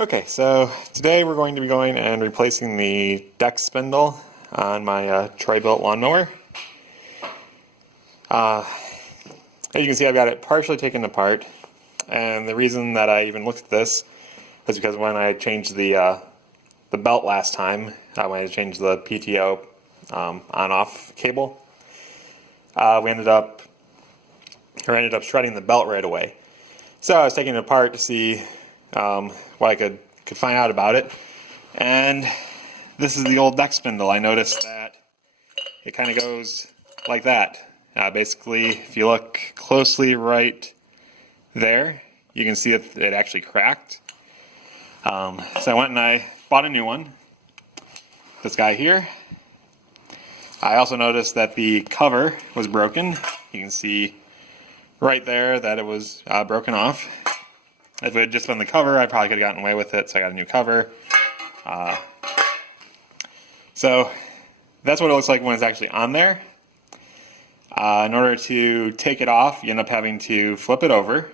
Okay, so today we're going to be going and replacing the deck spindle on my Troy-Bilt lawnmower. As you can see, I've got it partially taken apart, and the reason that I even looked at this was because when I changed the belt last time, when I changed the PTO on-off cable, we ended up shredding the belt right away. So I was taking it apart to see what I could find out about it, and this is the old deck spindle. I noticed that it kind of goes like that. Basically, if you look closely right there, you can see that it actually cracked. So I went and I bought a new one, this guy here. I also noticed that the cover was broken. You can see right there that it was broken off. If it had just been the cover, I probably could have gotten away with it, so I got a new cover. So that's what it looks like when it's actually on there. In order to take it off, you end up having to flip it over.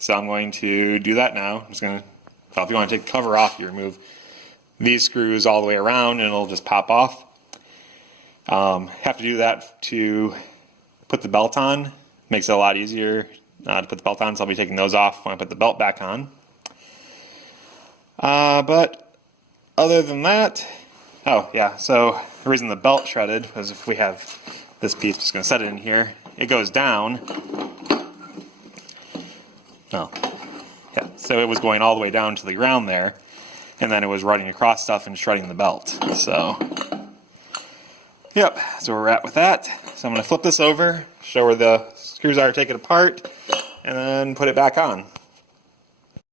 So I'm going to do that now. I'm just going to, so if you want to take the cover off, you remove these screws all the way around and it'll just pop off. Have to do that to put the belt on. Makes it a lot easier to put the belt on, so I'll be taking those off when I put the belt back on. But other than that, oh yeah, so the reason the belt shredded was if we have this piece, just going to set it in here, it goes down. Oh, yeah, so it was going all the way down to the ground there, and then it was running across stuff and shredding the belt. So, yep, that's where we're at with that. So I'm going to flip this over, show where the screws are, take it apart, and then put it back on.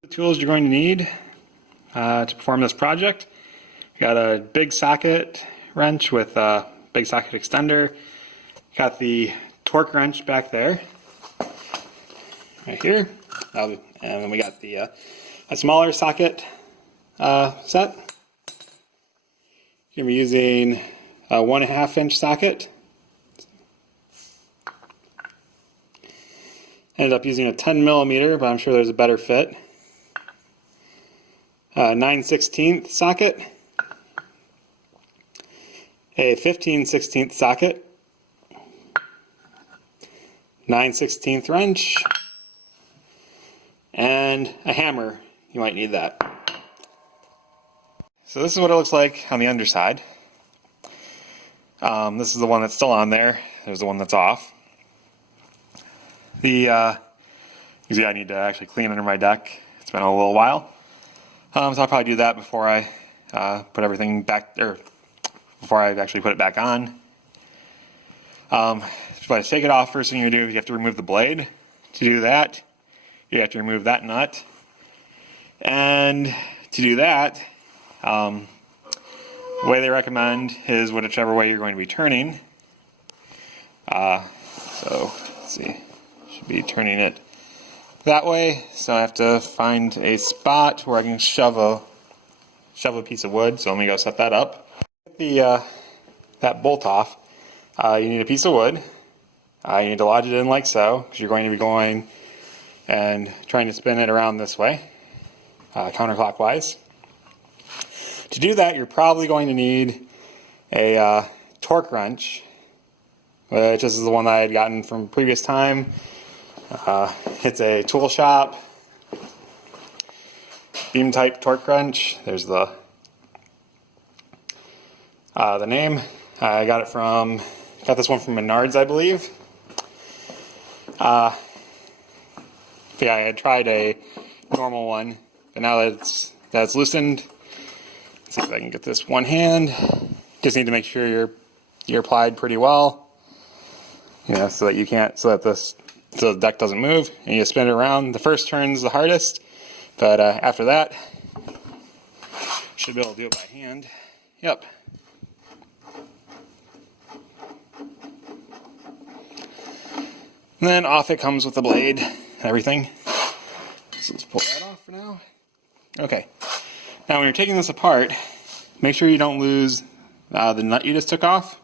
The tools you're going to need to perform this project: you got a big socket wrench with a big socket extender. Got the torque wrench back there, right here, and then we got the a smaller socket set. You're going to be using a 1.5 inch socket. Ended up using a 10 millimeter, but I'm sure there's a better fit. 9/16 socket, a 15/16 socket, 9/16 wrench, and a hammer. You might need that. So this is what it looks like on the underside. This is the one that's still on there. There's the one that's off. You see, I need to actually clean under my deck. It's been a little while. So I'll probably do that before I put everything back, or before I actually put it back on. But to take it off, first thing you do is you have to remove the blade. To do that, you have to remove that nut. And to do that, the way they recommend is whichever way you're going to be turning. So let's see, should be turning it that way. So I have to find a spot where I can shove a piece of wood. So let me go set that up. Get that bolt off. You need a piece of wood. You need to lodge it in like so, because you're going to be going and trying to spin it around this way, counterclockwise. To do that, you're probably going to need a torque wrench, which is the one that I had gotten from previous time. It's a tool shop beam type torque wrench. There's the name. I got this one from Menards, I believe. Yeah, I had tried a normal one, but now that it's loosened, let's see if I can get this one hand. Just need to make sure you're applied pretty well, so that the deck doesn't move, and you spin it around. The first turn's the hardest, but after that, should be able to do it by hand. Yep. And then off it comes with the blade and everything. So let's pull that off for now. Okay. Now when you're taking this apart, make sure you don't lose the nut you just took off,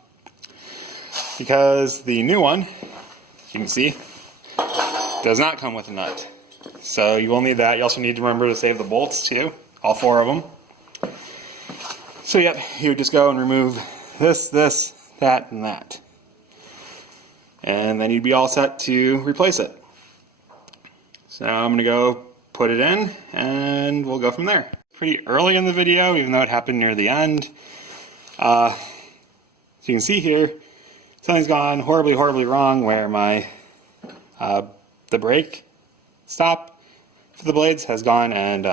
because the new one, as you can see, does not come with a nut. So you will need that. You also need to remember to save the bolts too. all 4 of them. So yep, you would just go and remove this, that, and that. And then you'd be all set to replace it. So I'm going to go put it in and we'll go from there. Pretty early in the video, even though it happened near the end. As you can see here, something's gone horribly, horribly wrong where my the brake stop for the blades has gone and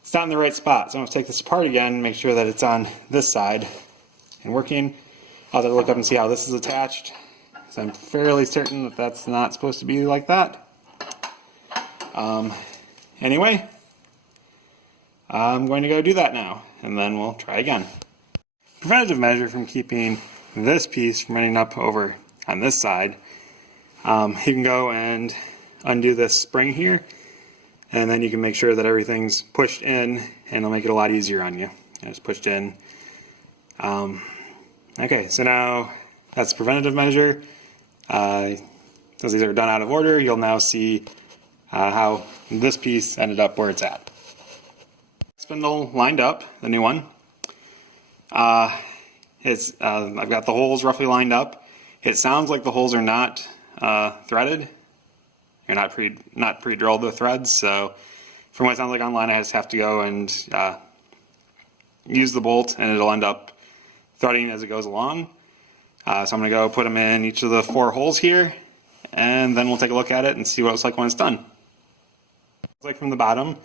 it's not in the right spot. So I'm going to take this apart again, make sure that it's on this side and working. I'll have to look up and see how this is attached. So I'm fairly certain that that's not supposed to be like that. Anyway, I'm going to go do that now, and then we'll try again. Preventative measure from keeping this piece from ending up over on this side, you can go and undo this spring here, and then you can make sure that everything's pushed in, and it'll make it a lot easier on you. It's pushed in. Okay, so now that's the preventative measure. Since these are done out of order, you'll now see how this piece ended up where it's at. Spindle lined up, the new one. I've got the holes roughly lined up. It sounds like the holes are not threaded. They're not pre-drilled with threads, so from what it sounds like online, I just have to go and use the bolt, and it'll end up threading as it goes along. So I'm going to go put them in each of the 4 holes here, and then we'll take a look at it and see what it looks like when it's done. Looks like from the bottom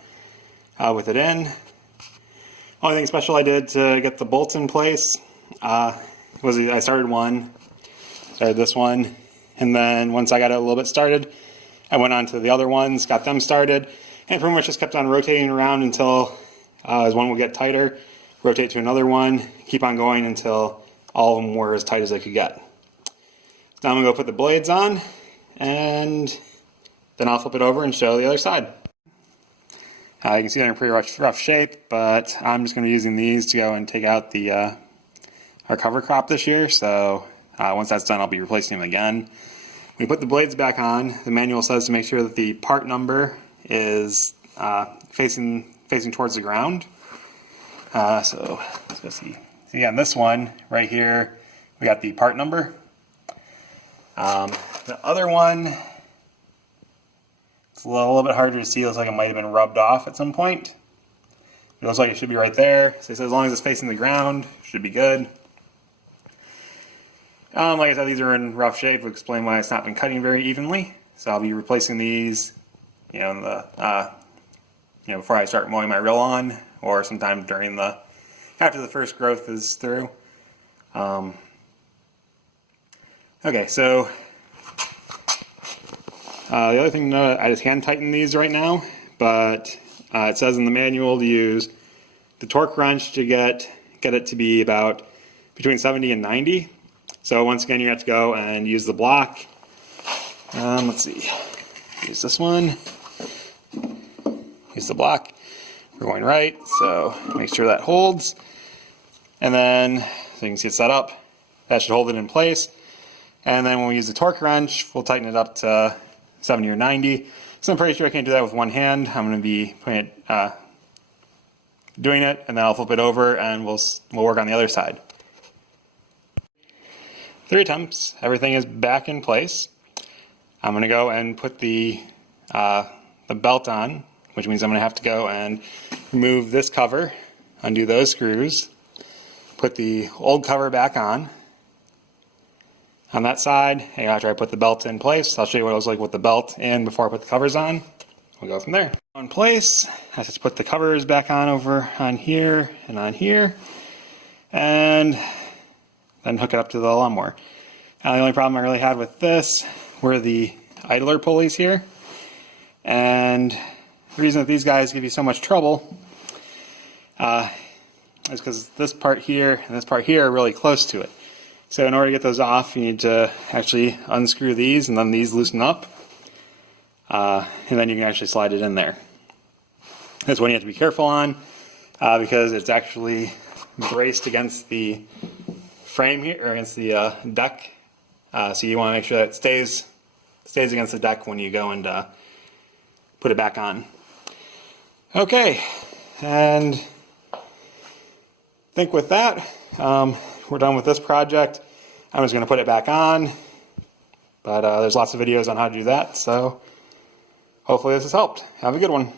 with it in. Only thing special I did to get the bolts in place was I started this one, and then once I got it a little bit started, I went on to the other ones, got them started, and pretty much just kept on rotating around until as one would get tighter, rotate to another one, keep on going until all of them were as tight as I could get. So now I'm going to go put the blades on, and then I'll flip it over and show the other side. You can see they're in pretty rough shape, but I'm just going to be using these to go and take out the our cover crop this year, so once that's done I'll be replacing them again. When you put the blades back on, the manual says to make sure that the part number is facing towards the ground. So let's go see. So yeah, this one right here, we got the part number. The other one, it's a little bit harder to see. It looks like it might have been rubbed off at some point. It looks like it should be right there. So it says as long as it's facing the ground, it should be good. Like I said, these are in rough shape. We'll explain why it's not been cutting very evenly. So I'll be replacing these, before I start mowing my reel on, or sometime during after the first growth is through. Okay, so the other thing to note, I just hand tighten these right now, but it says in the manual to use the torque wrench to get it to be about between 70 and 90. So once again, you have to go and use the block. Let's see, use this one, use the block. We're going right, so make sure that holds. And then, so you can see it set up. That should hold it in place. And then when we use the torque wrench, we'll tighten it up to 70 or 90. So I'm pretty sure I can't do that with one hand. I'm going to be doing it, and then I'll flip it over, and we'll work on the other side. 3 attempts. Everything is back in place. I'm going to go and put the belt on, which means I'm going to have to go and remove this cover, undo those screws, put the old cover back on. On that side, and after I put the belt in place, I'll show you what it looks like with the belt in before I put the covers on. We'll go from there. In place, I just put the covers back on over on here, and then hook it up to the lawnmower. Now the only problem I really had with this were the idler pulleys here, and the reason that these guys give you so much trouble is because this part here and this part here are really close to it. So in order to get those off, you need to actually unscrew these, and then these loosen up, and then you can actually slide it in there. That's one you have to be careful on, because it's actually braced against the frame here, or against the deck. So you want to make sure that it stays against the deck when you go and put it back on. Okay, And I think with that, we're done with this project. I'm just going to put it back on, but there's lots of videos on how to do that, so hopefully this has helped. Have a good one.